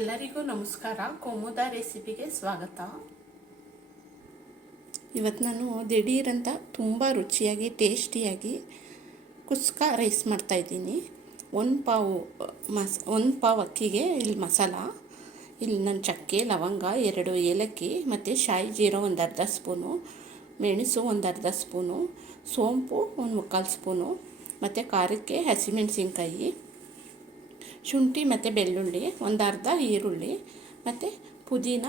ಎಲ್ಲರಿಗೂ ನಮಸ್ಕಾರ. ಕೋಮುದ ರೆಸಿಪಿಗೆ ಸ್ವಾಗತ. ಇವತ್ತು ನಾನು ದಿಢೀರಂತ ತುಂಬ ರುಚಿಯಾಗಿ ಟೇಸ್ಟಿಯಾಗಿ ಕುಸ್ಕ ರೈಸ್ ಮಾಡ್ತಾಯಿದ್ದೀನಿ. ಒಂದು ಪಾವ್ ಅಕ್ಕಿಗೆ ಇಲ್ಲಿ ಮಸಾಲ, ಇಲ್ಲಿ ನಾನು ಚಕ್ಕೆ ಲವಂಗ 2 ಏಲಕ್ಕಿ ಮತ್ತು ಶಾಯಿ ಜೀರಾ ಒಂದು ಅರ್ಧ ಸ್ಪೂನು, ಮೆಣಸು ಒಂದು ಅರ್ಧ ಸ್ಪೂನು, ಸೋಂಪು ಒಂದು 3/4 ಸ್ಪೂನು ಮತ್ತು ಖಾರಕ್ಕೆ ಹಸಿಮೆಣಸಿನ್ಕಾಯಿ, ಶುಂಠಿ ಮತ್ತು ಬೆಳ್ಳುಳ್ಳಿ, ಒಂದು ಅರ್ಧ ಈರುಳ್ಳಿ ಮತ್ತು ಪುದೀನ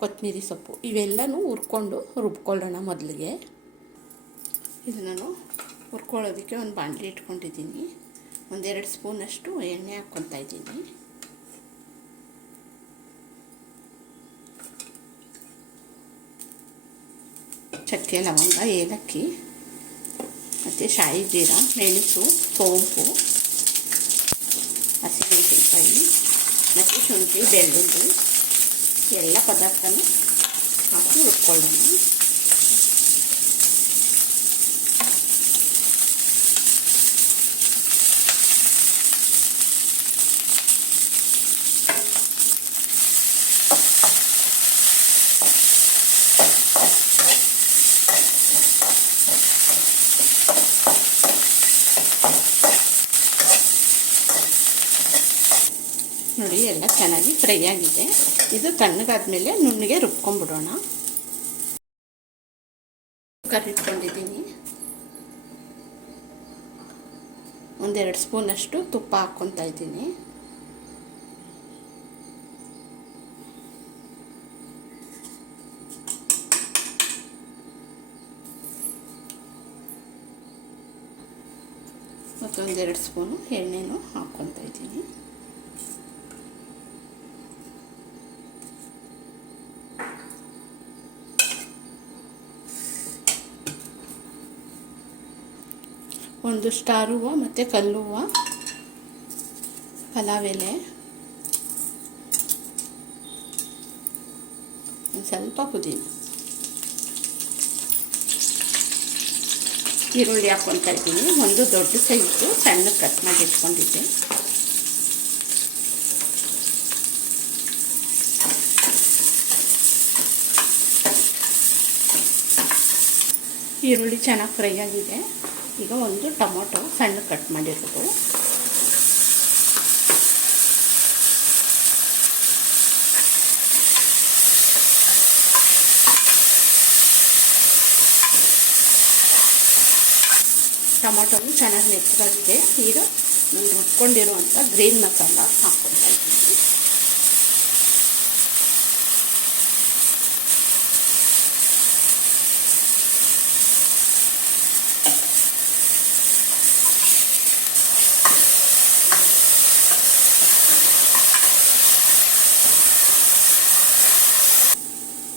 ಕೊತ್ತಂಬರಿ ಸೊಪ್ಪು ಇವೆಲ್ಲನೂ ಹುರ್ಕೊಂಡು ರುಬ್ಕೊಳ್ಳೋಣ. ಮೊದಲಿಗೆ ಇದು ನಾನು ಹುರ್ಕೊಳ್ಳೋದಕ್ಕೆ ಒಂದು ಬಾಣಲಿ ಇಟ್ಕೊಂಡಿದ್ದೀನಿ. 1-2 ಸ್ಪೂನಷ್ಟು ಎಣ್ಣೆ ಹಾಕ್ಕೊತಾ ಇದ್ದೀನಿ. ಚಕ್ಕೆ ಲವಂಗ ಏಲಕ್ಕಿ ಮತ್ತು ಶಾಯಿ ಜೀರಾ, ಮೆಣಸು, ಸೋಂಪು, ಹಸಿಮೆಣಸಿನ್ಕಾಯಿ ಮತ್ತು ಶುಂಠಿ ಬೆಳ್ಳುಳ್ಳಿ ಎಲ್ಲ ಪದಾರ್ಥನೂ ಹಾಕಿ ಹುರ್ಕೊಳ್ಳೋಣ. ನೋಡಿ, ಎಲ್ಲ ಚೆನ್ನಾಗಿ ಫ್ರೈ ಆಗಿದೆ. ಇದು ತಣ್ಣಗಾದ್ಮೇಲೆ ನುಣ್ಣಗೆ ರುಬ್ಕೊಂಡ್ಬಿಡೋಣ. ಕುಕ್ಕರ್ ಇಟ್ಕೊಂಡಿದ್ದೀನಿ. 1-2 ಸ್ಪೂನಷ್ಟು ತುಪ್ಪ ಹಾಕ್ಕೊತಾ ಇದ್ದೀನಿ. ಮತ್ತು 1-2 ಸ್ಪೂನು ಎಣ್ಣೆನೂ ಹಾಕ್ಕೊತಾ ಇದ್ದೀನಿ. ಒಂದು ಸ್ಟಾರ್ ಹೂವು ಮತ್ತು ಕಲ್ಲು ಹೂವು, ಪಲಾವ್ ಎಲೆ, ಒಂದು ಸ್ವಲ್ಪ ಪುದೀನ, ಈರುಳ್ಳಿ ಹಾಕ್ಕೊತಾ ಇದ್ದೀನಿ. ಒಂದು ದೊಡ್ಡ ಸೈಜು ಸಣ್ಣ ಕಟ್ ಮಾಡಿ ಇಟ್ಕೊಂಡಿದ್ದೆ. ಈರುಳ್ಳಿ ಚೆನ್ನಾಗಿ ಫ್ರೈ ಆಗಿದೆ. ಈಗ ಒಂದು ಟೊಮೊಟೊ ಸಣ್ಣ ಕಟ್ ಮಾಡಿರೋದು, ಟೊಮೊಟೊನು ಚೆನ್ನಾಗಿ ಮೆತ್ತಗಾಗಿದೆ. ಈಗ ನಾನು ರುಬ್ಕೊಂಡಿರುವಂಥ ಗ್ರೀನ್ ಮಸಾಲ ಹಾಕ್ಕೊತಾ ಇದ್ದೀನಿ.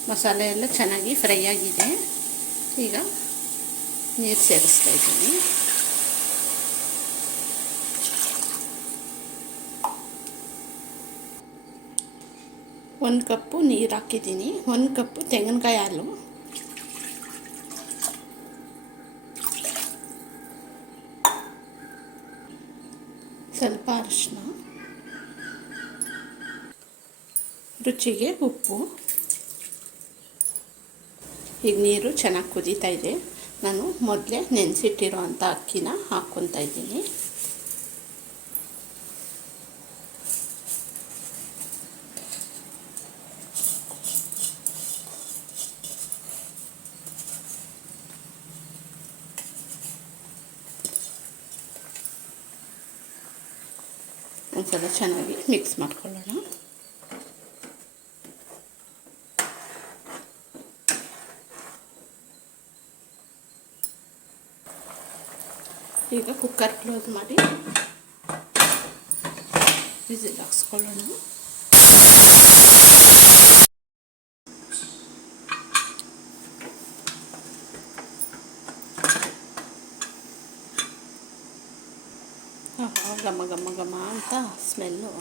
ಮಸಾಲೆ ಎಲ್ಲ ಚೆನ್ನಾಗಿ ಫ್ರೈ ಆಗಿದೆ. ಈಗ ನೀರು ಸೇರಿಸ್ತಾ ಇದ್ದೀನಿ. ಒಂದು ಕಪ್ಪು ನೀರು ಹಾಕಿದ್ದೀನಿ. 1 ಕಪ್ಪು ತೆಂಗಿನಕಾಯಿ ಹಾಲು, ಸ್ವಲ್ಪ ಅರಿಶಿನ, ರುಚಿಗೆ ಉಪ್ಪು. ಈಗ ನೀರು ಚೆನ್ನಾಗಿ ಕುದೀತಾ ಇದೆ. ನಾನು ಮೊದಲೇ ನೆನೆಸಿಟ್ಟಿರೋ ಅಂಥ ಅಕ್ಕಿನ ಹಾಕ್ಕೊತಾ ಇದ್ದೀನಿ. ಒಂದ್ಸಲ ಚೆನ್ನಾಗಿ ಮಿಕ್ಸ್ ಮಾಡ್ಕೊಳ್ಳೋಣ. ಈಗ ಕುಕ್ಕರ್ ಕ್ಲೋಸ್ ಮಾಡಿ ವಿಸಿಲ್ ಹಾಕ್ಸ್ಕೊಳ್ಳೋಣ. ಘಮ ಘಮ ಘಮ ಅಂತ ಸ್ಮೆಲ್ಲು.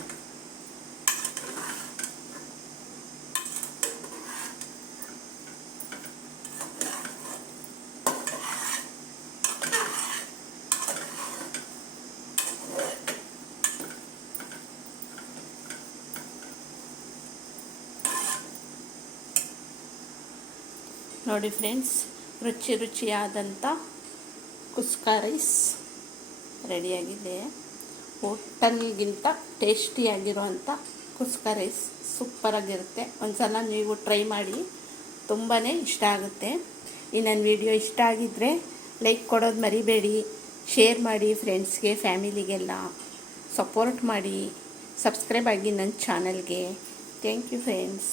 ನೋಡಿ ಫ್ರೆಂಡ್ಸ್, ರುಚಿಯಾದಂಥ ಕುಸ್ಕ ರೈಸ್ ರೆಡಿಯಾಗಿದೆ. ಹೋಟೆಲ್ಗಿಂತ ಟೇಸ್ಟಿಯಾಗಿರುವಂಥ ಕುಸ್ಕ ರೈಸ್ ಸೂಪರಾಗಿರುತ್ತೆ. ಒಂದು ಸಲ ನೀವು ಟ್ರೈ ಮಾಡಿ, ತುಂಬಾ ಇಷ್ಟ ಆಗುತ್ತೆ. ಈ ನನ್ನ ವಿಡಿಯೋ ಇಷ್ಟ ಆಗಿದ್ದರೆ ಲೈಕ್ ಕೊಡೋದು ಮರಿಬೇಡಿ, ಶೇರ್ ಮಾಡಿ ಫ್ರೆಂಡ್ಸ್ಗೆ, ಫ್ಯಾಮಿಲಿಗೆಲ್ಲ ಸಪೋರ್ಟ್ ಮಾಡಿ, ಸಬ್ಸ್ಕ್ರೈಬ್ ಆಗಿ ನನ್ನ ಚಾನಲ್ಗೆ. Thank you friends.